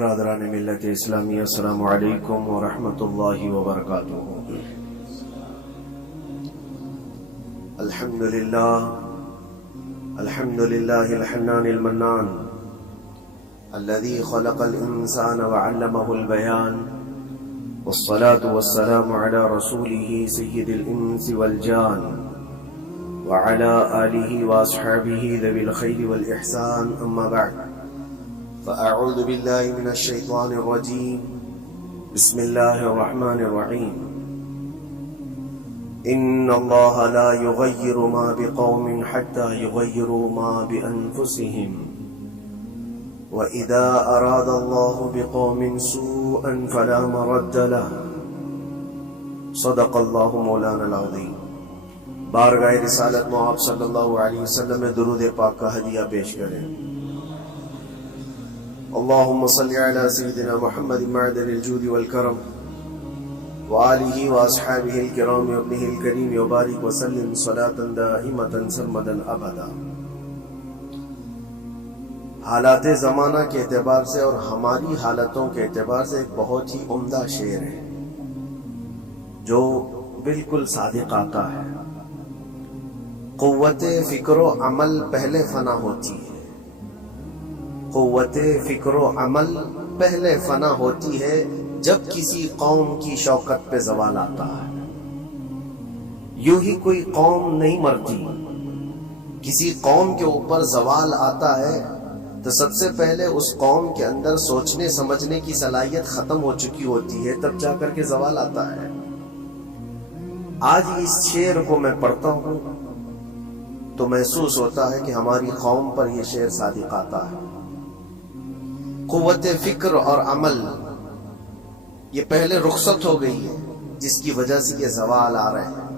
برادران ملت اسلامی، السلام علیکم ورحمۃ اللہ وبرکاتہ۔ الحمد للہ الحنان المنان الذي خلق الانسان وعلمه البيان، والصلاة والسلام على رسوله سيد الانس والجان وعلى آله واصحابه ذوي الخير والاحسان، اما بعد فأعوذ بالله من الشيطان الرجيم، بسم الله الرحمن الرحيم۔ إن الله لا يغير ما بقوم حتى يغيروا ما بأنفسهم، وإذا أراد الله بقوم سوءا فلا مرد له، صدق الله مولانا العظيم۔ بارگاہ رسالت میں آپ صلی اللہ علیہ وسلم میں درود پاک کا ہدیہ پیش کریں۔ اللهم صل على سيدنا محمد معدن الجود والكرم وآله وأصحابه الكرام وابنه الكريم، وبارك وسلم صلاة دائمة سرمدا أبدا۔ حالات زمانہ کے اعتبار سے اور ہماری حالتوں کے اعتبار سے ایک بہت ہی عمدہ شعر ہے جو بالکل صادق آتا ہے۔ قوت فکر و عمل پہلے فنا ہوتی ہے، قوت فکر و عمل پہلے فنا ہوتی ہے جب کسی قوم کی شوکت پہ زوال آتا ہے۔ یوں ہی کوئی قوم نہیں مرتی، کسی قوم کے اوپر زوال آتا ہے تو سب سے پہلے اس قوم کے اندر سوچنے سمجھنے کی صلاحیت ختم ہو چکی ہوتی ہے، تب جا کر کے زوال آتا ہے۔ آج اس شعر کو میں پڑھتا ہوں تو محسوس ہوتا ہے کہ ہماری قوم پر یہ شعر صادق آتا ہے۔ قوت فکر اور عمل یہ پہلے رخصت ہو گئی ہے، جس کی وجہ سے یہ زوال آ رہے ہیں۔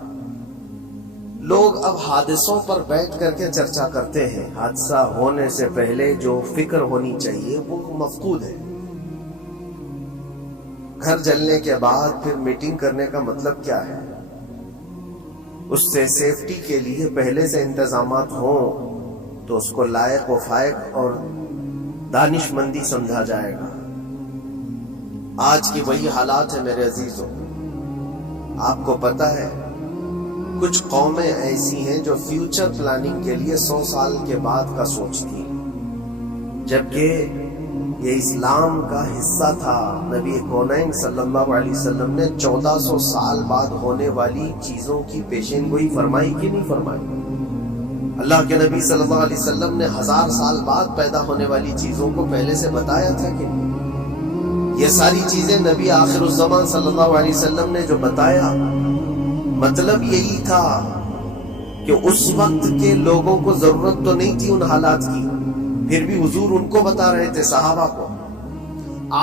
لوگ اب حادثوں پر بیٹھ کر کے چرچا کرتے ہیں، حادثہ ہونے سے پہلے جو فکر ہونی چاہیے وہ مفقود ہے۔ گھر جلنے کے بعد پھر میٹنگ کرنے کا مطلب کیا ہے؟ اس سے سیفٹی کے لیے پہلے سے انتظامات ہوں تو اس کو لائق و فائق اور دانش مندی سمجھا جائے گا۔ آج کی وہی حالات ہے میرے عزیزوں۔ آپ کو پتہ ہے کچھ قومیں ایسی ہیں جو فیوچر پلاننگ کے لیے 100 سال کے بعد کا سوچتی ہیں، جبکہ یہ اسلام کا حصہ تھا۔ نبی کونین صلی اللہ علیہ وسلم نے 1400 سال بعد ہونے والی چیزوں کی پیشین گوئی فرمائی کہ نہیں فرمائی؟ اللہ کے نبی صلی اللہ علیہ وسلم نے 1000 سال بعد پیدا ہونے والی چیزوں کو پہلے سے بتایا تھا کہ یہ ساری چیزیں نبی آخر الزمان صلی اللہ علیہ وسلم نے جو بتایا، مطلب یہی تھا کہ اس وقت کے لوگوں کو ضرورت تو نہیں تھی ان حالات کی، پھر بھی حضور ان کو بتا رہے تھے، صحابہ کو۔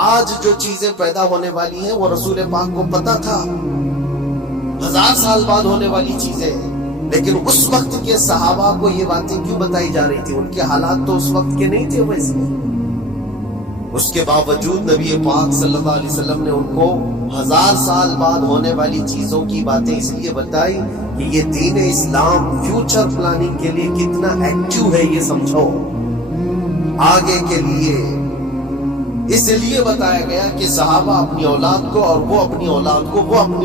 آج جو چیزیں پیدا ہونے والی ہیں وہ رسول پاک کو پتا تھا، 1000 سال بعد ہونے والی چیزیں، لیکن اس وقت کے صحابہ کو یہ باتیں کیوں بتائی جا رہی تھی؟ ان کے حالات تو اس وقت کے نہیں تھے ویسے۔ اس کے باوجود نبی پاک صلی اللہ علیہ وسلم نے ان کو 1000 سال بعد ہونے والی چیزوں کی باتیں اس لیے بتائی کہ یہ دین اسلام فیوچر پلاننگ کے لیے کتنا ایکٹیو ہے، یہ سمجھو۔ آگے کے لیے اس لیے بتایا گیا کہ صحابہ اپنی اولاد کو اور وہ اپنی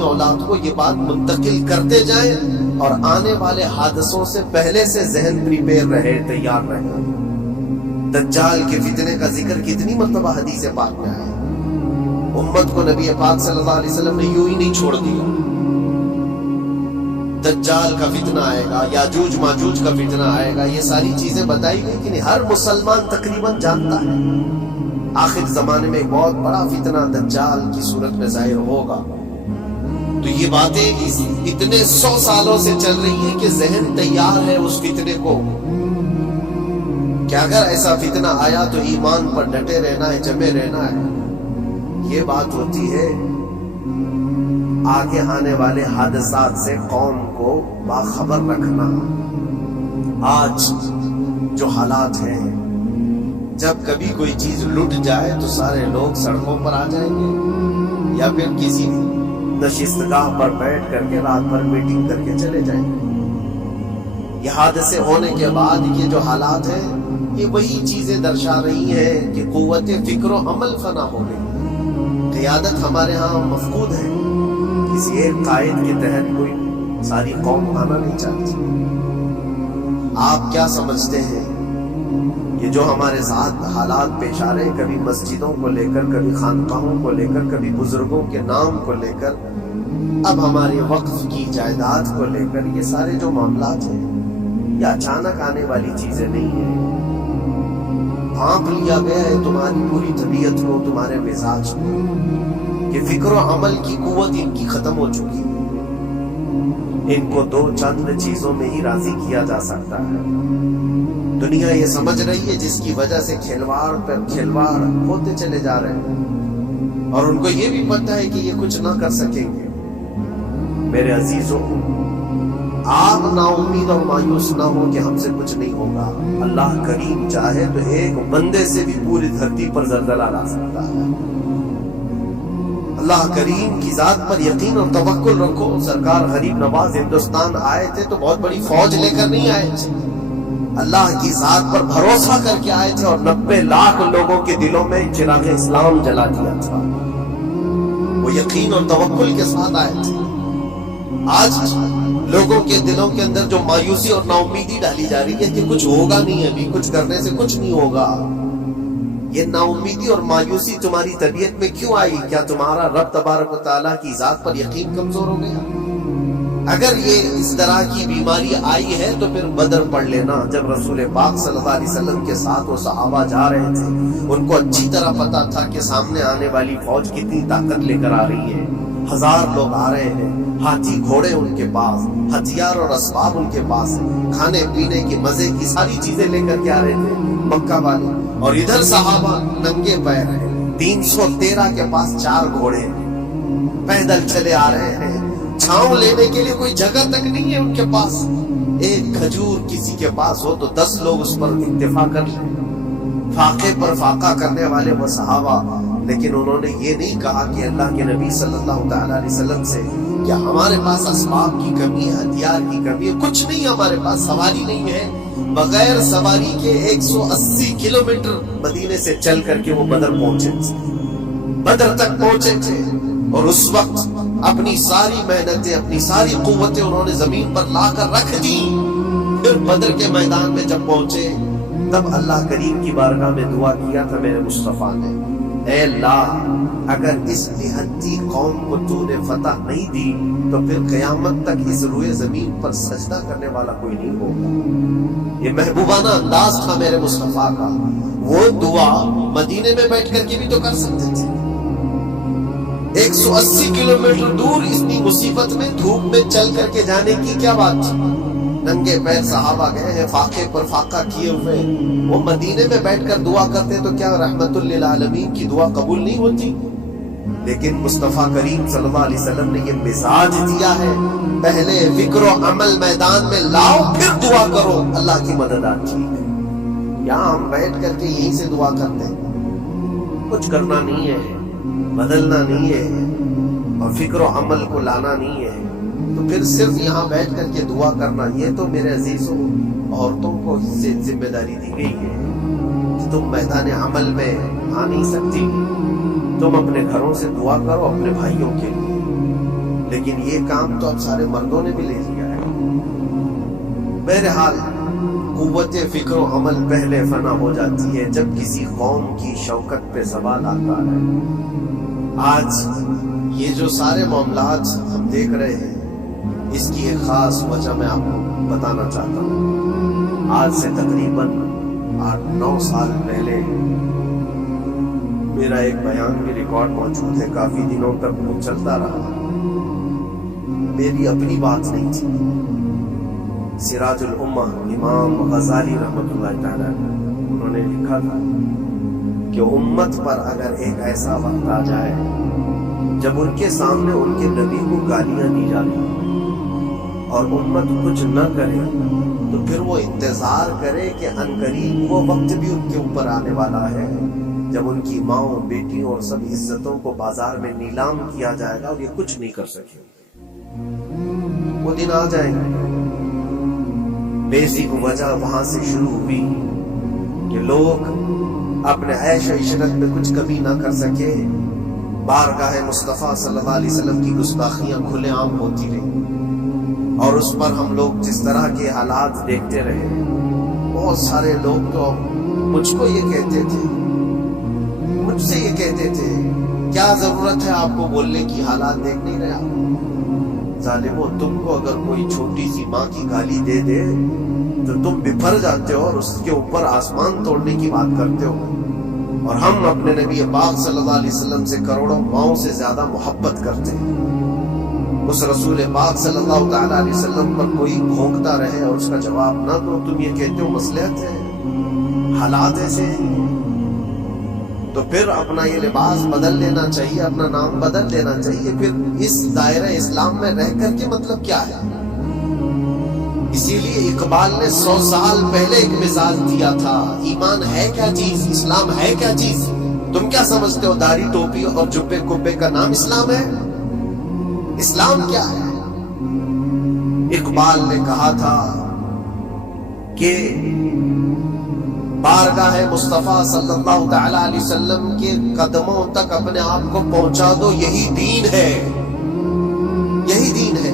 اولاد کو یہ بات منتقل کرتے جائیں اور آنے والے حادثوں سے پہلے سے ذہن پریپیئر رہے، تیار رہے۔ دجال کے فتنے کا ذکر کتنی مرتبہ حدیث پاک میں آیا۔ امت کو نبی پاک صلی اللہ علیہ وسلم نے یوں ہی نہیں چھوڑ دیا۔ دجال کا فتنہ آئے گا، یاجوج ماجوج کا فتنہ آئے گا، یہ ساری چیزیں بتائی گئی کہ نہیں، ہر مسلمان تقریباً جانتا ہے۔ آخر زمانے میں ایک بہت بڑا فتنہ دجال کی صورت میں ظاہر ہوگا۔ تو یہ باتیں اتنے 100 سالوں سے چل رہی ہیں کہ ذہن تیار ہے اس فتنے کو کہ اگر ایسا فتنہ آیا تو ایمان پر ڈٹے رہنا ہے، جمے رہنا ہے۔ یہ بات ہوتی ہے آگے آنے والے حادثات سے قوم کو باخبر رکھنا۔ آج جو حالات ہیں، جب کبھی کوئی چیز لٹ جائے تو سارے لوگ سڑکوں پر آ جائیں گے، یا پھر کسی نشستگاہ پر بیٹھ کر کے رات بھر میٹنگ کر کے چلے جائیں گے۔ یہ حادثے ہونے کے بعد یہ جو حالات ہیں یہ وہی چیزیں درشا رہی ہیں کہ قوت فکر و عمل فنا ہو گئی. قیادت ہمارے ہاں مفقود ہے. کسی ایک قائد کے تحت کوئی ساری قوم آنا نہیں چاہتی. آپ کیا سمجھتے ہیں یہ جو ہمارے ساتھ حالات پیش آ رہے ہیں، کبھی مسجدوں کو لے کر، کبھی خانقاہوں کو لے کر، کبھی بزرگوں کے نام کو لے کر، اب ہمارے وقف کی جائیداد کو لے کر، یہ سارے جو معاملات ہیں یہ اچانک آنے والی چیزیں نہیں ہیں. بھانپ لیا گیا ہے تمہاری پوری طبیعت کو، تمہارے مزاج کو، کہ فکر و عمل کی قوت ان کی ختم ہو چکی ہے. ان کو دو چند چیزوں میں ہی راضی کیا جا سکتا ہے. دنیا یہ سمجھ رہی ہے، جس کی وجہ سے کھلواڑ پر کھلواڑ ہوتے چلے جا رہے ہیں، اور ان کو یہ بھی پتہ ہے کہ یہ کچھ نہ کر سکیں گے. میرے عزیزوں، آپ نا امید اور مایوس نہ ہو کہ ہم سے کچھ نہیں ہوگا. اللہ کریم چاہے تو ایک بندے سے بھی پوری دھرتی پر زلزلہ لا سکتا ہے. اللہ کریم کی ذات پر یقین اور توکل رکھو. سرکار غریب نواز ہندوستان آئے تھے تو بہت بڑی فوج لے کر نہیں آئے تھے، اللہ کی ذات پر بھروسہ کر کے آئے تھے، اور 90 لاکھ لوگوں کے دلوں میں چراغ اسلام جلا دیا تھا. وہ یقین اور توکل کے ساتھ آئے تھے. آج لوگوں کے دلوں کے اندر جو مایوسی اور نا امیدی ڈالی جا رہی ہے کہ کچھ ہوگا نہیں، ابھی کچھ کرنے سے کچھ نہیں ہوگا، یہ نا امیدی اور مایوسی تمہاری طبیعت میں کیوں آئی؟ کیا تمہارا رب تبارک و تعالیٰ کی ذات پر یقین کمزور ہو گیا؟ اگر یہ اس طرح کی بیماری آئی ہے تو پھر بدر پڑھ لینا. جب رسول پاک صلی اللہ علیہ وسلم کے ساتھ وہ صحابہ جا رہے تھے، ان کو اچھی طرح پتا تھا کہ سامنے آنے والی فوج کتنی طاقت لے کر آ رہی ہے. 1000 لوگ آ رہے ہیں، ہاتھی گھوڑے ان کے پاس، ہتھیار اور اسباب ان کے پاس ہیں، کھانے پینے کی مزے کی ساری چیزیں لے کر کے آ رہے تھے مکہ والے. اور ادھر صحابہ ننگے پیر ہیں، 313 کے پاس 4 گھوڑے ہیں، پیدل چلے آ رہے ہیں. چھاؤں لینے کے لیے کوئی جگہ تک نہیں ہے ان کے پاس. ایک کھجور کسی کے پاس ہو تو 10 لوگ اس پر اکتفا کر لیں. فاقے پر فاقہ کرنے والے وہ صحابہ، لیکن انہوں نے یہ نہیں کہا کہ اللہ کے نبی صلی اللہ تعالیٰ علیہ وسلم سے کیا ہمارے پاس اسباب کی کمی ہے، ہتھیار کی کمی ہے؟ کچھ نہیں، ہمارے پاس سواری نہیں ہے. بغیر سواری کے 180 کلومیٹر مدینے سے چل کر کے وہ بدر پہنچے، بدر تک پہنچے تھے. اور اس وقت اپنی ساری محنتیں، اپنی ساری قوتیں انہوں نے زمین پر لا کر رکھ دی. پھر بدر کے میدان میں جب پہنچے تب اللہ کریم کی بارگاہ میں دعا کیا تھا میرے مصطفیٰ نے، اے اللہ اگر اس نہتی قوم کو تو نے فتح نہیں دی تو پھر قیامت تک اس روئے زمین پر سجدہ کرنے والا کوئی نہیں ہوگا. یہ محبوبانہ انداز تھا میرے مصطفیٰ کا. وہ دعا مدینے میں بیٹھ کر کے بھی تو کر سکتے تھے. 180 کلومیٹر دور اتنی مصیبت میں دھوپ میں چل کر کے جانے کی کیا بات تھی؟ ننگے پیر صحابہ گئے ہیں، فاقے پر فاقہ کیے ہوئے. وہ مدینے میں بیٹھ کر دعا کرتے تو کیا رحمت للعالمین کی دعا قبول نہیں ہوتی؟ لیکن مصطفیٰ کریم صلی اللہ علیہ وسلم نے یہ مزاج دیا ہے، پہلے فکر و عمل میدان میں لاؤ پھر دعا کرو، اللہ کی مدد آتی ہے. یہاں ہم بیٹھ کر کے یہیں سے دعا کرتے ہیں، کچھ کرنا نہیں ہے، بدلنا نہیں ہے، اور فکر و عمل کو لانا نہیں ہے، تو پھر صرف یہاں بیٹھ کر کے دعا کرنا. یہ تو میرے عزیزوں عورتوں کو اس سے ذمہ داری دی گئی ہے کہ تم میدان عمل میں آ نہیں سکتی، تم اپنے گھروں سے دعا کرو اپنے بھائیوں کے لیے. لیکن یہ کام تو اب سارے مردوں نے بھی لے لیا ہے. بہرحال قوت فکر و عمل پہلے فنا ہو جاتی ہے جب کسی قوم کی شوکت پہ زوال آتا ہے. آج یہ جو سارے معاملات ہم دیکھ رہے ہیں، اس کی ایک خاص وجہ میں آپ کو بتانا چاہتا ہوں. آج سے تقریباً 8-9 سال پہلے میرا ایک بیان بھی ریکارڈ موجود ہے، کافی دنوں تک وہ چلتا رہا. میری اپنی بات نہیں تھی. سراج الامہ امام غزالی رحمۃ اللہ تعالیٰ انہوں نے لکھا تھا کہ امت پر اگر ایک ایسا وقت آ جائے جب ان کے سامنے ان کے نبی کو گالیاں دی جاتی اور امت کچھ نہ کرے، تو پھر وہ انتظار کرے کہ عنقریب وہ وقت بھی ان کے اوپر آنے والا ہے جب ان کی ماؤں، بیٹیوں اور سب عزتوں کو بازار میں نیلام کیا جائے گا اور یہ کچھ نہیں کر سکے. وہ دن آ جائیں گے. بیسک وجہ وہاں سے شروع ہوئی کہ لوگ اپنے عیش و عشرت میں کچھ کمی نہ کر سکے، بارگاہ مصطفیٰ صلی اللہ علیہ وسلم کی گستاخیاں کھلے عام ہوتی رہی، اور اس پر ہم لوگ جس طرح کے حالات دیکھتے رہے۔ بہت سارے لوگ تو مجھ کو یہ کہتے تھے، مجھ سے یہ کہتے تھے، کیا ضرورت ہے آپ کو بولنے کی، حالات دیکھ نہیں رہے آپ؟ ظالمو، تم کو اگر کوئی چھوٹی سی ماں کی گالی دے دے تو تم بپھر جاتے ہو اور اس کے اوپر آسمان توڑنے کی بات کرتے ہو، اور ہم اپنے نبی پاک صلی اللہ علیہ وسلم سے کروڑوں ماؤں سے زیادہ محبت کرتے ہیں۔ اس رسول پاک صلی اللہ تعالی علیہ وسلم پر کوئی بھونکتا رہے اور اس کا جواب نہ دو، تم یہ کہتے ہو مصلحت ہے، حالات ایسے ہیں، تو پھر اپنا یہ لباس بدل لینا چاہیے، اپنا نام بدل لینا چاہیے۔ پھر اس دائرہ اسلام میں رہ کر کے مطلب کیا ہے؟ اسی لیے اقبال نے 100 سال پہلے ایک مثال دیا تھا، ایمان ہے کیا چیز، اسلام ہے کیا چیز؟ تم کیا سمجھتے ہو داڑھی ٹوپی اور جبے کبے کا نام اسلام ہے؟ اسلام کیا ہے؟ اقبال نے کہا تھا کہ بارگاہ مصطفیٰ صلی اللہ تعالی علیہ وسلم کے قدموں تک اپنے آپ کو پہنچا دو، یہی دین ہے، یہی دین ہے۔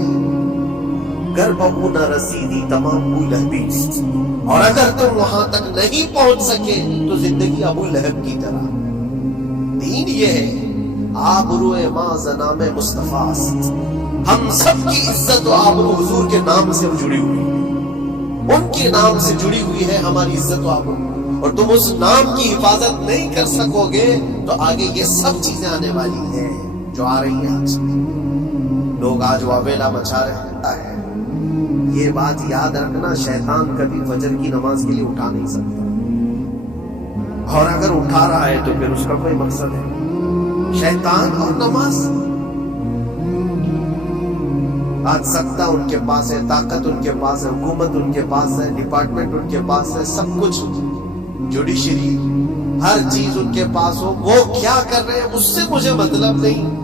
گر بہو نہ رسیدی تمام ابو لہبی، اور اگر تم وہاں تک نہیں پہنچ سکے تو زندگی ابو لہب کی طرح۔ دین یہ ہے، آبرو ماں زنام مصطفیٰ، ہم سب کی عزت و آبرو حضور کے نام سے جڑی ہوئی ہے، ان کے نام سے جڑی ہوئی ہے ہماری عزت و آبرو، اور تم اس نام کی حفاظت نہیں کر سکو گے تو آگے یہ سب چیزیں آنے والی ہیں جو آ رہی ہیں آج۔ لوگ آج واویلا مچا رہے ہیں، یہ بات یاد رکھنا، شیطان کبھی فجر کی نماز کے لیے اٹھا نہیں سکتا، اور اگر اٹھا رہا ہے تو پھر اس کا کوئی مقصد ہے۔ شیطان اور نماز، آج سکتا ان کے پاس ہے، طاقت ان کے پاس ہے، حکومت ان کے پاس ہے، ڈپارٹمنٹ ان کے پاس ہے، سب کچھ، جوڈیشری، ہر چیز ان کے پاس ہو، وہ کیا کر رہے ہیں اس سے مجھے مطلب نہیں۔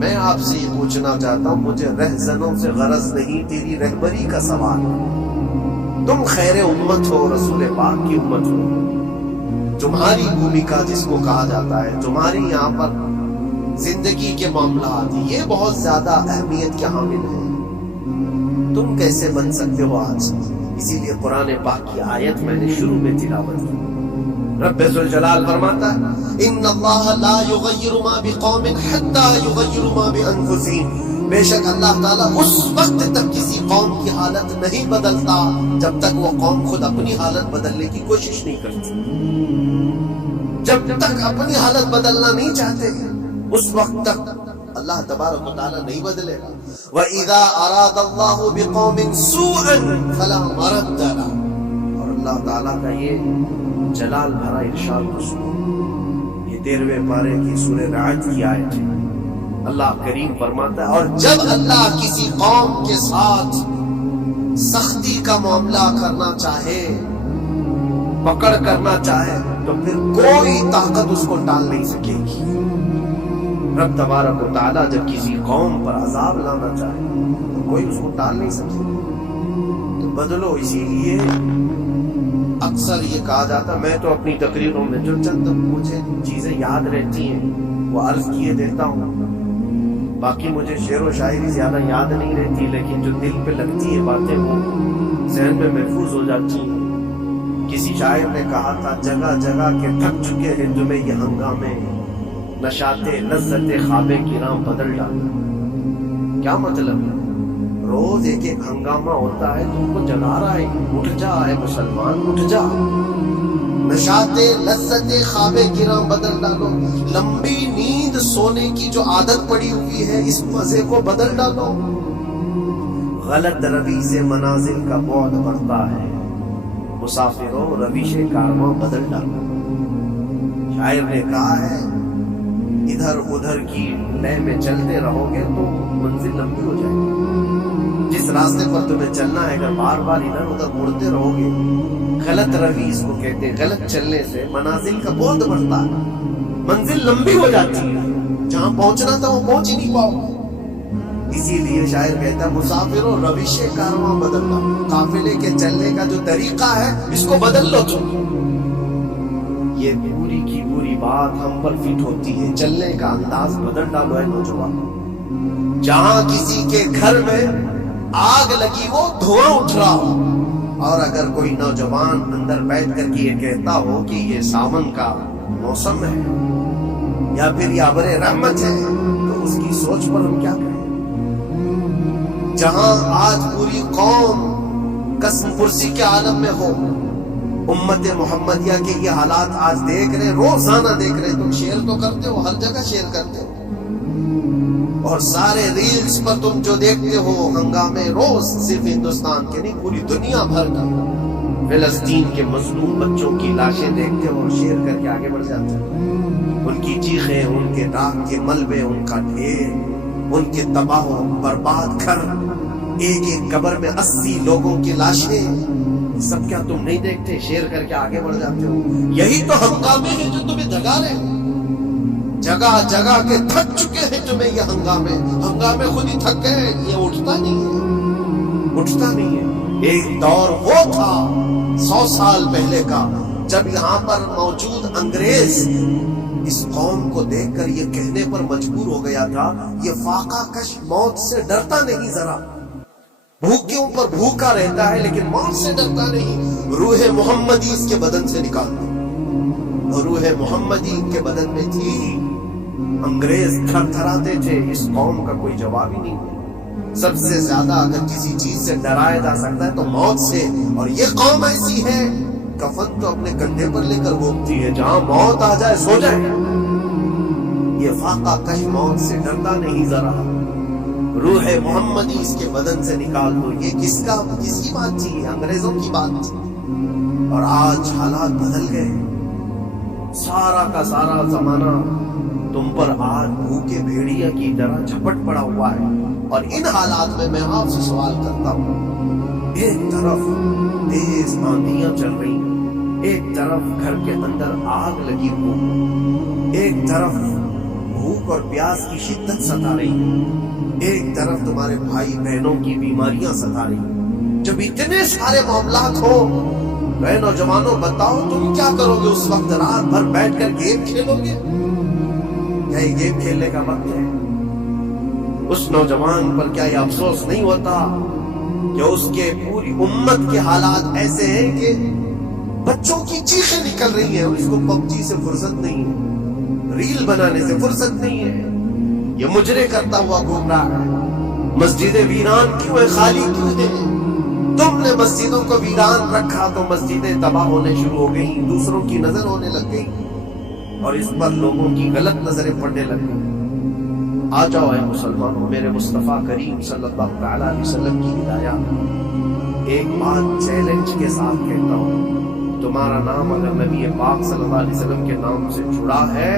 میں آپ سے یہ پوچھنا چاہتا ہوں، مجھے رہزنوں سے غرض نہیں، تیری رہبری کا سوال ہے۔ تم خیر امت ہو، رسول پاک کی امت ہو، تمہاری بھومکا جس کو کہا جاتا ہے، تمہاری یہاں پر زندگی کے معاملات یہ بہت زیادہ اہمیت کے حامل ہیں، تم کیسے بن سکتے ہو آج؟ اسی لیے قرآن پاک کی آیت میں نے شروع میں تلاوت کی، رب ذوالجلال فرماتا ہے ان اللہ لا یغیر ما بقوم حتی یغیروا ما بانفسہم، بے شک اللہ تعالیٰ اس وقت تک کسی قوم کی حالت نہیں بدلتا جب تک وہ قوم خود اپنی حالت بدلنے کی کوشش نہیں کرتی۔ جب تک اپنی حالت بدلنا نہیں چاہتے اس وقت تک اللہ تبارک و تعالیٰ نہیں بدلے گا۔ وَإِذَا أَرَادَ اللَّهُ بِقَوْمٍ سُوءًا فَلَا مَرَدَّ لَهُ، اور اللہ تعالیٰ کا یہ جلال بھرا ارشاد کو سنو، یہ 13ویں پارے کی سورہ رعد کی آیت ہے۔ اللہ کریم فرماتا ہے، اور جب اللہ کسی قوم کے ساتھ سختی کا معاملہ کرنا چاہے، پکڑ کرنا چاہے، تو پھر کوئی طاقت اس کو ٹال نہیں سکے گی۔ رب تبارک و تعالیٰ جب کسی قوم پر عذاب لانا چاہے تو کوئی اس کو ٹال نہیں سکے، تو بدلو۔ اسی لیے اکثر یہ کہا جاتا، میں تو اپنی تقریروں میں جو چند مجھے چیزیں یاد رہتی ہیں وہ عرض کیے دیتا ہوں، باقی مجھے شعر و شاعری زیادہ یاد نہیں رہتی، لیکن جو دل پہ لگتی ہیں باتیں وہ ذہن میں محفوظ ہو جاتی ہیں۔ کسی شاعر نے کہا تھا، جگہ جگہ کے تھک چکے ہیں تمہیں یہ ہنگامے، نشاتے لذت خوابے کی راہ بدل ڈالا۔ کیا مطلب ہے؟ روز ایک ایک ہنگامہ ہوتا ہے، تم کو جگا رہا ہے، اٹھ جا اے مسلمان، اٹھ جا۔ نشاتے لذت خوابے کی راہ بدل ڈالو، لمبی نیند سونے کی جو عادت پڑی ہوئی ہے اس مزے کو بدل ڈالو۔ غلط روی سے منازل کا بعد بڑھتا ہے، مسافروں رویش کارواں بدل ڈالو۔ شاعر نے کہا ہے، ادھر ادھر کی لے میں چلتے رہو گے تو منزل لمبی ہو جائے گی۔ جس راستے پر تمہیں چلنا ہے، اگر بار بار ادھر ادھر مڑتے رہو گے، غلط روی اس کو کہتے ہیں، غلط چلنے سے منازل کا بعد بڑھتا ہے، منزل لمبی ہو جاتی ہے، جہاں پہنچنا تھا وہ پہنچ ہی نہیں پاؤ گے۔ اسی لیے شاعر کہتا ہے، مسافروں روش کارواں بدل لو، قافلے کے چلنے کا جو طریقہ ہے اس کو بدل لو تم۔ یہ پوری کی پوری بات ہم پر فٹ ہوتی ہے. چلنے کا انداز بدل ڈالو ہے نوجوان. جہاں کسی کے گھر میں آگ لگی وہ دھواں اٹھ رہا ہو، اور اگر کوئی نوجوان اندر بیٹھ کر کے یہ کہتا ہو کہ یہ ساون کا موسم ہے یا پھر یہ ابر رحمت ہے، تو اس کی سوچ پر ہم کیا کریں؟ جہاں آج پوری قوم قسم پرسی کے عالم میں ہو، امت محمدیہ کے یہ حالات آج دیکھ رہے، روزانہ دیکھ رہے. تم شیئر تو کرتے ہو، ہر جگہ شیئر کرتے ہو، اور سارے ریلز پر تم جو دیکھتے ہو ہنگامے روز، صرف ہندوستان کے نہیں پوری دنیا بھر کا. فلسطین کے مظلوم بچوں کی لاشیں دیکھتے ہو اور شیئر کر کے آگے بڑھ جاتے ہو. ان کی چیخیں، ان کے راکھ کے ملبے، ان کا ڈھیر، ان کے تباہ و برباد گھر، ایک ایک قبر میں 80 لوگوں کی لاشیں، سب کیا تم نہیں دیکھتے؟ شیئر کر کے آگے بڑھ جاتے ہو. یہی تو ہنگامے ہیں جو تمہیں جگا رہے ہیں. جگہ جگہ کے تھک چکے ہیں تمہیں یہ ہنگامے خود ہی تھک گئے. یہ اٹھتا نہیں ہے. ایک دور وہ تھا 100 سال پہلے کا، جب یہاں پر موجود انگریز اس قوم کو دیکھ کر یہ کہنے پر مجبور ہو گیا تھا، یہ فاقہ کش موت سے ڈرتا نہیں ذرا. بھوکیوں پر بھوکا رہتا ہے لیکن موت سے ڈرتا نہیں. روح محمدی اس کے بدن سے نکال دو، اور روح محمدی ان کے بدن میں تھی. انگریز تھر تھراتے تھے. اس قوم کا کوئی جواب ہی نہیں. سب سے زیادہ اگر کسی چیز سے ڈرایا جا سکتا ہے تو موت سے، اور یہ قوم ایسی ہے کفن تو اپنے کندھے پر لے کر گھومتی ہے، جہاں موت آ جائے سو جائے. یہ فاقہ کش موت سے ڈرتا نہیں ذرا. روح محمدی اس کے بدن سے نکال دو. یہ کس کی بات تھی؟ انگریزوں کی بات تھی. اور آج حالات بدل گئے. سارا کا سارا زمانہ تم پر آج بھوکے بھیڑیا کی طرح جھپٹ پڑا ہوا ہے. اور ان حالات میں آپ سے سوال کرتا ہوں، ایک طرف تیز آندھیاں چل رہی ہیں، ایک طرف گھر کے اندر آگ لگی ہوئی، ایک طرف بھوک اور پیاس کی شدت ستا رہی ہے، ایک طرف تمہارے بھائی بہنوں کی بیماریاں ستا رہی ہیں. جب اتنے سارے معاملات ہو، اے نوجوانوں بتاؤ تم کیا کرو گے؟ اس وقت رات بھر بیٹھ کر گیم کھیلو گے؟ کیا یہ گیم کھیلنے کا وقت ہے؟ اس نوجوان پر کیا یہ افسوس نہیں ہوتا کہ اس کے پوری امت کے حالات ایسے ہیں کہ بچوں کی چیخیں نکل رہی ہیں اور اس کو پبجی سے فرصت نہیں ہے، ریل بنانے سے فرصت نہیں ہے، یہ مجرے کرتا ہوا گھوم رہا ہے. مسجدیں ویران کیوں ہے؟ خالی کیوں ہے؟ تم نے مسجدوں کو ویران رکھا تو مسجدیں تباہ ہونے شروع ہو گئی، دوسروں کی نظر ہونے لگ گئی، اور اس پر لوگوں کی غلط نظریں پڑنے لگ گئی. آ جاؤ اے مسلمانوں، میرے مصطفیٰ کریم صلی اللہ تعالی علیہ وسلم کی ہدایت. ایک بات چیلنج کے ساتھ کہتا ہوں، تمہارا نام اگر نبی پاک صلی اللہ علیہ وسلم کے نام سے جڑا ہے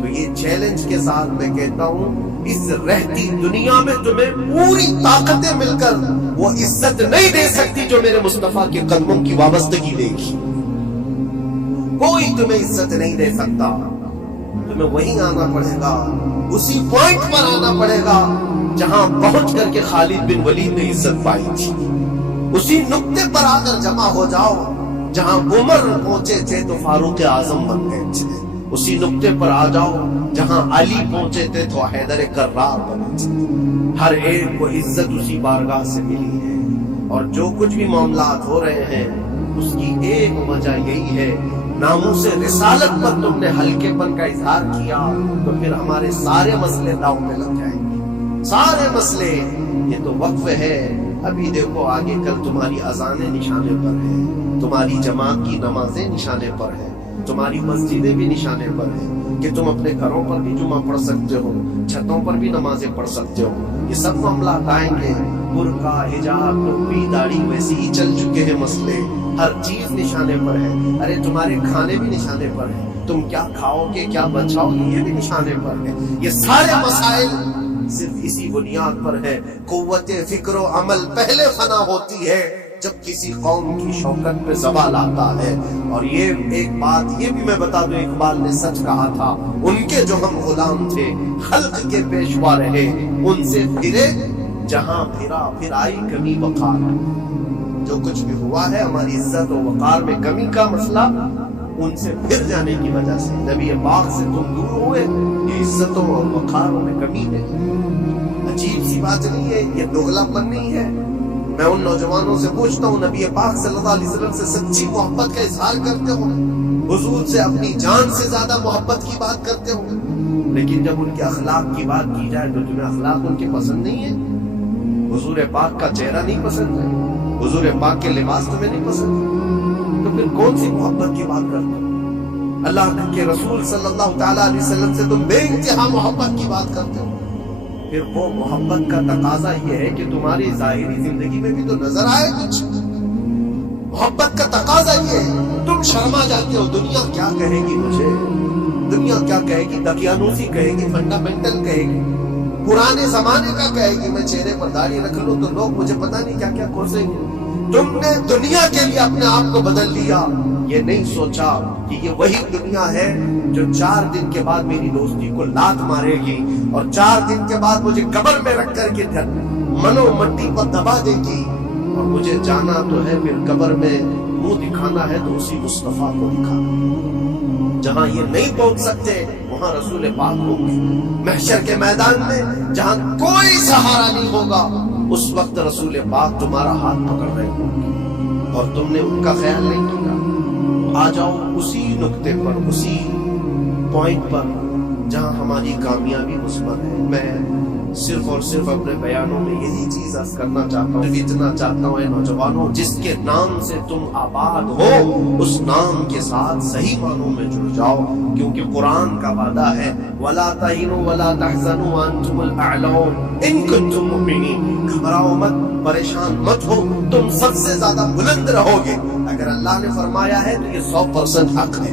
تو یہ چیلنج کے ساتھ میں کہتا ہوں، اس رہتی دنیا میں تمہیں پوری طاقتیں مل کر وہ عزت نہیں دے سکتی جو میرے مصطفیٰ کے قدموں کی وابستگی دے گی. کوئی تمہیں عزت نہیں دے سکتا. تمہیں وہیں آنا پڑے گا، اسی پوائنٹ پر آنا پڑے گا جہاں پہنچ کر کے خالد بن ولید نے عزت پائی تھی. اسی نقطے پر آ کر جمع ہو جاؤ جہاں عمر پہنچے تھے تو فاروق اعظم بن گئے تھے. اسی نقطے پر آ جاؤ جہاں علی پہنچے تھے تو حیدر کرار بنے تھے. ہر ایک کو عزت اسی بارگاہ سے ملی ہے. اور جو کچھ بھی معاملات ہو رہے ہیں اس کی ایک وجہ یہی ہے، ناموس رسالت پر تم نے ہلکے پن کا اظہار کیا تو پھر ہمارے سارے مسئلے داؤ پہ لگ جائیں گے. سارے مسئلے. یہ تو وقف ہے. ابھی دیکھو آگے کل تمہاری اذانیں نشانے پر ہیں، تمہاری جماعت کی نمازیں نشانے پر ہیں، تمہاری مسجدیں بھی نشانے پر ہیں کہ تم اپنے گھروں پر بھی جمعہ پڑھ سکتے ہو، چھتوں پر بھی نمازیں پڑھ سکتے ہو. یہ سب معاملات آئیں گے. برقع، حجاب، ٹوپی، داڑھی ویسے ہی چل چکے ہیں مسئلے. ہر چیز نشانے پر ہے. ارے تمہارے کھانے بھی نشانے پر ہیں، تم کیا کھاؤ گے کیا بچاؤ گے یہ بھی نشانے پر ہے. یہ سارے مسائل صرف اسی بنیاد پر ہے. قوت فکر و عمل پہلے فنا ہوتی ہے جب کسی قوم کی شوکت پہ زوال آتا ہے. اور یہ ایک بات یہ بھی میں بتا دوں، اقبال نے سچ کہا تھا، ان کے جو ہم غلام تھے خلق کے پیشوا رہے، ان سے پھرے جہاں پھرا پھر آئی کمی وقار. جو کچھ بھی ہوا ہے ہماری عزت و وقار میں کمی کا مسئلہ ان سے پھر جانے کی وجہ سے، نبی پاک سے تم دور ہوئے، یہ عزتوں اور وقاروں میں کمی ہے۔ عجیب سی بات نہیں ہے، یہ دوغلا پن نہیں ہے۔ میں ان نوجوانوں سے پوچھتا ہوں، نبی پاک صلی اللہ علیہ وسلم سے سچی محبت کا اظہار کرتے ہو، حضور سے اپنی جان سے زیادہ محبت کی بات کرتے ہو، لیکن جب ان کے اخلاق کی بات کی جائے تو تمہیں اخلاق ان کے پسند نہیں ہے، حضور پاک کا چہرہ نہیں پسند ہے، حضور پاک کے لباس تمہیں نہیں پسند، تو پھر کون سی محبت کی بات کرتے ہو؟ اللہ کے رسول صلی اللہ تعالیٰ علیہ وسلم سے تم بے انتہا محبت کی بات کرتے ہو، پھر وہ محبت کا تقاضا یہ ہے کہ تمہاری ظاہری زندگی میں بھی تو نظر آئے کچھ۔ محبت کا تقاضا یہ ہے، تم شرما جاتے ہو، دنیا کیا کہے گی مجھے، دنیا کیا کہے گی، دقیانوسی کہے گی، فنڈامنٹل کہے گی، پرانے زمانے کا کہے گی، میں چہرے پر داڑھی رکھ لوں تو لوگ مجھے پتہ نہیں کیا کیا کوسیں گے۔ تم نے دنیا کے لیے اپنے آپ کو بدل لیا، یہ نہیں سوچا کہ یہ وہی دنیا ہے جو 4 دن کے بعد میری دوستی کو لات مارے گی اور 4 دن کے بعد مجھے قبر میں رکھ کر کے منو مٹی پر دبا دے گی، اور مجھے جانا تو ہے پھر قبر میں منہ دکھانا ہے تو اسی مصطفیٰ کو دکھانا۔ جہاں یہ نہیں پہنچ سکتے وہاں رسول پاک ہوں گے، محشر کے میدان میں جہاں کوئی سہارا نہیں ہوگا اس وقت رسول پاک تمہارا ہاتھ پکڑ رہے ہوں گے اور تم نے ان کا خیال نہیں کیا۔ آ جاؤ اسی نقطے پر، اسی پوائنٹ پر جہاں ہماری کامیابی مثبت ہے۔ میں صرف اور صرف اپنے بیانوں میں یہی چیز عرض کرنا چاہتا ہوں، اتنا چاہتا ہوں اے نوجوانوں، جس کے نام سے تم آباد ہو اس نام کے ساتھ صحیح معنوں میں جڑ جاؤ، کیونکہ قرآن کا وعدہ ہے وَلَا تَهِنُوا وَلَا تَحْزَنُوا وَأَنْتُمُ الْأَعْلَوْنَ إِن كُنتُم مُؤْمِنِينَ۔ گھبراؤ مت، پریشان مت ہو، تم سب سے زیادہ بلند رہو گے۔ اگر اللہ نے فرمایا ہے تو یہ 100% حق ہے۔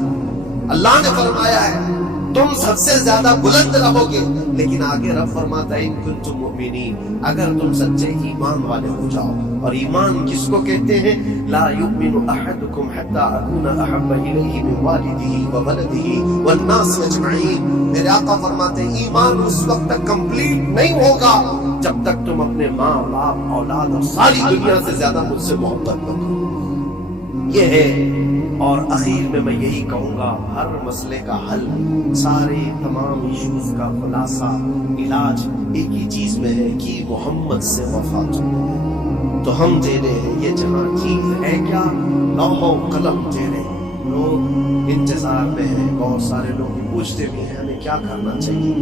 اللہ نے فرمایا ہے تم سب سے زیادہ بلند رہو گے، لیکن آگے رب فرماتا ہے ان کنتم مؤمنین، اگر تم سچے ایمان والے ہو جاؤ۔ اور ایمان کس کو کہتے ہیں؟ لا یؤمن احدکم حتی اکون احب الیہ من والدہ وولدہ والناس اجمعین۔ میرے آقا فرماتے ہیں ایمان اس وقت تک کمپلیٹ نہیں ہوگا جب تک تم اپنے ماں باپ اولاد اور ساری دنیا سے زیادہ مجھ سے محبت نہ کرو۔ یہ ہے، اور اخیر میں میں یہی کہوں گا، ہر مسئلے کا حل، سارے تمام ایشوز کا خلاصہ، علاج ایک ہی چیز میں ہے کہ محمد سے وفا چاہیے۔ تو ہم دے رہے ہیں یہ جہاں چیز ہے کیا؟ لوح و قلم دے رہے ہیں۔ لوگ انتظار میں ہیں، بہت سارے لوگ پوچھتے بھی ہیں ہمیں کیا کرنا چاہیے،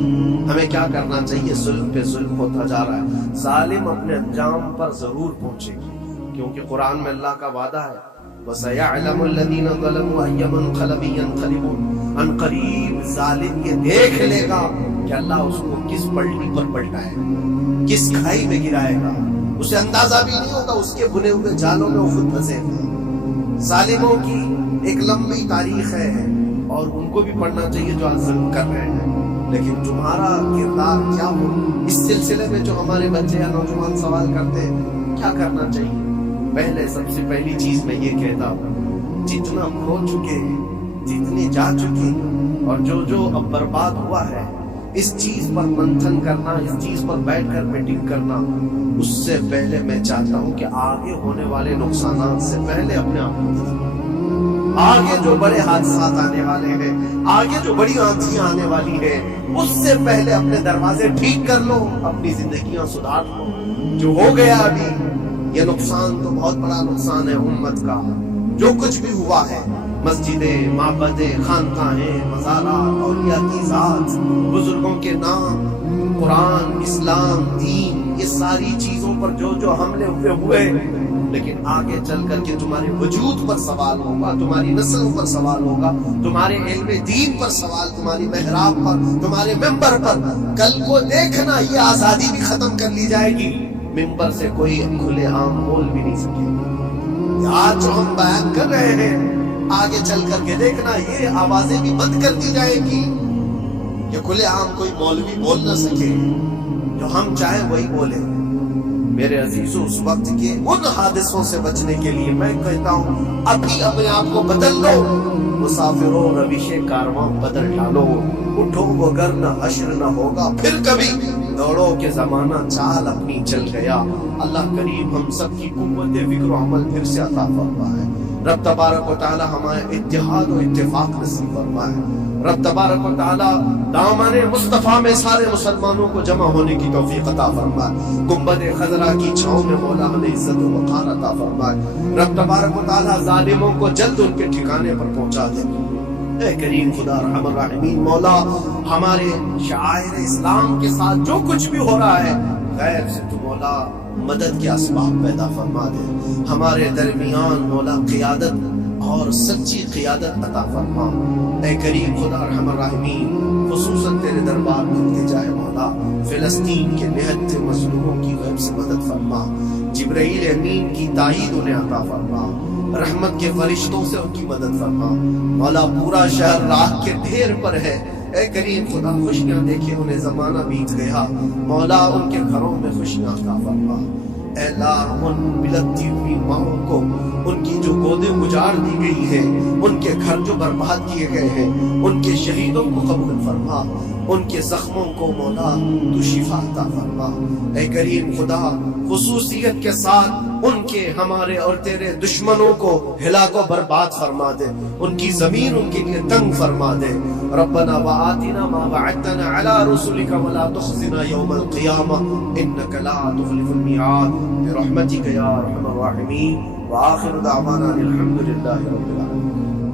ہمیں کیا کرنا چاہیے۔ ظلم پہ ظلم ہوتا جا رہا ہے، ظالم اپنے انجام پر ضرور پہنچے گی، کیونکہ قرآن میں اللہ کا وعدہ ہے وَسَيَعْلَمُ الَّذِينَ ظَلَمُوا أَيَّ مُنقَلَبٍ يَنقَلِبُونَ۔ ان قریب ظالم یہ دیکھ لے گا کہ اللہ اس کو کس پلٹی پر پلٹائے گا، کس کھائی میں گرائے گا، اسے اندازہ بھی نہیں ہوگا، اس کے بنے ہوئے جالوں میں وہ خود پھنسے گا۔ ظالموں کی ایک لمبی تاریخ ہے اور ان کو بھی پڑھنا چاہیے جو آج ظلم کر رہے ہیں، لیکن تمہارا کردار کیا ہو اس سلسلے میں جو ہمارے بچے یا نوجوان سوال کرتے ہیں کیا کرنا چاہیے۔ پہلے سب سے پہلی چیز میں یہ کہتا ہوں، جتنا کھو چکے جتنی جا چکی اور جو اب برباد ہوا ہے، اس چیز پر منتھن کرنا، اس چیز پر بیٹھ کر میٹنگ کرنا، اس سے پہلے میں چاہتا ہوں کہ آگے ہونے والے نقصانات سے پہلے اپنے آپ کو، آگے جو بڑے حادثات آنے والے ہیں، آگے جو بڑی آندھی آنے والی ہے، اس سے پہلے اپنے دروازے ٹھیک کر لو، اپنی زندگیاں سدھار لو۔ جو ہو گیا ابھی یہ نقصان تو بہت بڑا نقصان ہے امت کا، جو کچھ بھی ہوا ہے، مسجدیں، معبدیں، خانقاہیں، مزارات، اولیاء کی ذات، بزرگوں کے نام، قرآن، اسلام، دین، یہ ساری چیزوں پر جو حملے ہوئے، لیکن آگے چل کر کے تمہارے وجود پر سوال ہوگا، تمہاری نسلوں پر سوال ہوگا، تمہارے علم دین پر سوال، تمہاری محراب پر، تمہارے ممبر پر۔ کل کو دیکھنا یہ آزادی بھی ختم کر لی جائے گی، ممبر سے کوئی کھلے عام بول بھی نہیں سکے۔ آج جو ہم بیان کر رہے ہیں آگے چل کر کے دیکھنا یہ آوازیں بھی بند کر دی جائے گی، یہ کھلے عام کوئی مولوی بول نہ سکے، جو ہم چاہیں وہی بولے۔ میرے عزیزوں، اس وقت کے ان حادثوں سے بچنے کے لیے میں کہتا ہوں ابھی اپنے آپ کو بدل لو، مسافروں روش کارواں بدل ڈالو، اٹھو وگرنہ حشر نہ ہوگا پھر کبھی، دوڑو کہ زمانہ چال اپنی چل گیا۔ اللہ کریم ہم سب کی قوت فکر و عمل پھر سے عطا فرمائے۔ رب تبارک و تعالی ہمیں اتحاد و اتفاق نصیب فرمائے. رب تبارک و تعالی دامن مصطفیٰ میں سارے مسلمانوں کو جمع ہونے کی توفیق عطا فرمائے. گنبد خضرا کی چھاؤں میں مولا ہمیں عزت و وقار عطا فرمائے. رب تبارک و تعالی ظالموں کو جلد ان کے ٹھکانے پر پہنچا دے. اے کریم خدا ارحم الراحمین مولا ہمارے شعائر اسلام کے ساتھ جو کچھ بھی ہو رہا ہے غیر سے تو مولا مدد کے اسباب پیدا فرما دے. ہمارے درمیان مولا قیادت اور سچی قیادت عطا فرما. اے کریم خدا ارحم الراحمین خصوصاً تیرے دربار میں التجا مولا فلسطین کے نہت مظلوموں کی غیب سے مدد فرما. جبرائیل امین کی تائید انہیں عطا فرما. رحمت کے فرشتوں سے ان کی مدد فرما. مولا پورا شہر راہ کے ڈھیر پر ہے. اے کریم خدا خوشیاں دیکھے انہیں زمانہ بیت گیا. مولا ان کے گھروں میں خوشیاں عطا فرما. اے اللہ ان بلکتی ہوئی ماؤں کو ان کی جو گودیں اجاڑ دی گئی ہیں, ان کے گھر جو برباد کیے گئے ہیں, ان کے شہیدوں کو قبول فرما. ان کے زخموں کو مولا تو شفا عطا فرما. اے کریم خدا خصوصیت کے ساتھ ان کے ہمارے اور تیرے دشمنوں کو ہلاک و برباد فرما دے. ان کی زمین ان کے لیے تنگ فرما دے. ربنا وآتنا ما وعدتنا على رسلك ولا تخزنا يوم القيامة إنك لا تخلف الميعاد برحمتك يا أرحم الراحمين. وآخر دعوانا الحمد لله رب العالمين.